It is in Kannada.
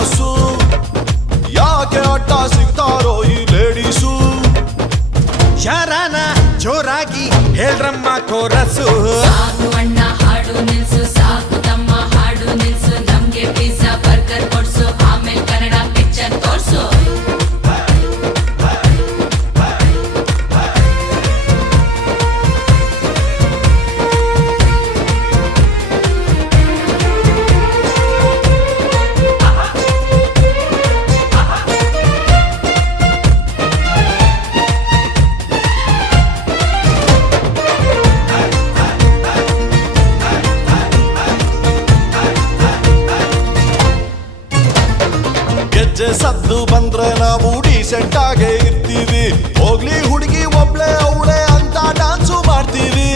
ಫೇಮಸ್ಸು, ಯಾಕೆ ಅಡ್ಡ ಸಿಗ್ತಾರೋ ಈ ಲೇಡೀಸು. ಶರಾನ ಜೋರಾಗಿ ಹೇಳ್ರಮ್ಮ ಕೋರಸು. ಸಾಕು ಅಣ್ಣ ಹಾಡು ನಿಲ್ಸು, ಸಾಕು ತಮ್ಮ ಹಾಡು ನಿಲ್ಸು, ನಮ್ಗೆ ಪಿಜ್ಜಾ ಬರ್ಗರ್ ಕೊಡ್ಸು, ಆಮೇಲೆ ಕನ್ನಡ ಪಿಕ್ಚರ್ ತೋರ್ಸು. ಗೆಜ್ಜೆ ಸದ್ದು ಬಂದ್ರೆ ನಾವು ಡೀಸೆಂಟ್ ಆಗೇ ಇರ್ತೀವಿ. ಹೋಗ್ಲಿ ಹುಡುಗಿ ಒಬ್ಳೆ ಅವಳೆ ಅಂತ ಡಾನ್ಸು ಮಾಡ್ತೀವಿ.